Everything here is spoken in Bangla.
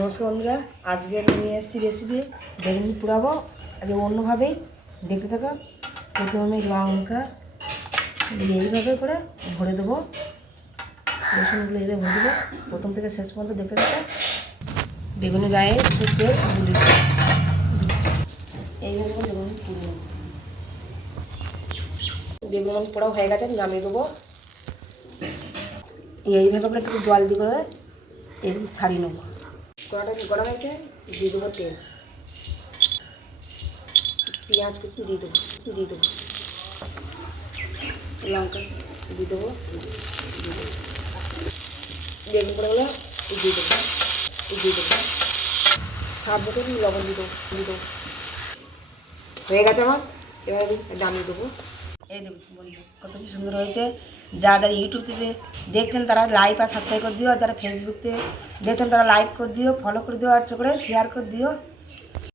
নমস্কার বন্ধুরা, আজকে আমি নিয়ে এসেছি রেসিপি বেগুনি পোড়াবো। আগে অন্যভাবেই দেখতে থাকো। প্রথমে আমি লঙ্কা এইভাবে করে ভরে দেবো, রসুনগুলো এইভাবে ভরে দেবো। প্রথম থেকে শেষ পর্যন্ত দেখতে থাকো। বেগুনি গায়ে সে তেল গুলি এইভাবে করে বেগুনি পুড়ে নেব। বেগুন পোড়াও হয়ে গেছে, আমি নামিয়ে দেবো। এইভাবে করে একটু জল দিয়ে করে এগুলো ছাড়িয়ে নেবো। কড়াটা গরম হয়েছে, দিয়ে দেবো তেল, পেঁয়াজ কুচি দিয়ে দেবো, লঙ্কা দিয়ে দেবো, বেগুন পোড়াগুলো দিয়ে দেবো, স্বাদ মতো লবণ দিয়ে দেবো। হয়ে গেছে আমার, এবার নামিয়ে দেবো। এই দেখুন বন্ধু, কত কি সুন্দর হয়েছে। যারা ইউটিউব থেকে দেখছেন তারা লাইক আর সাবস্ক্রাইব করে দিও, আর যারা ফেসবুক থেকে দেখছেন তারা লাইক করে দিও, ফলো করে দিও, আর করে শেয়ার করে দিও।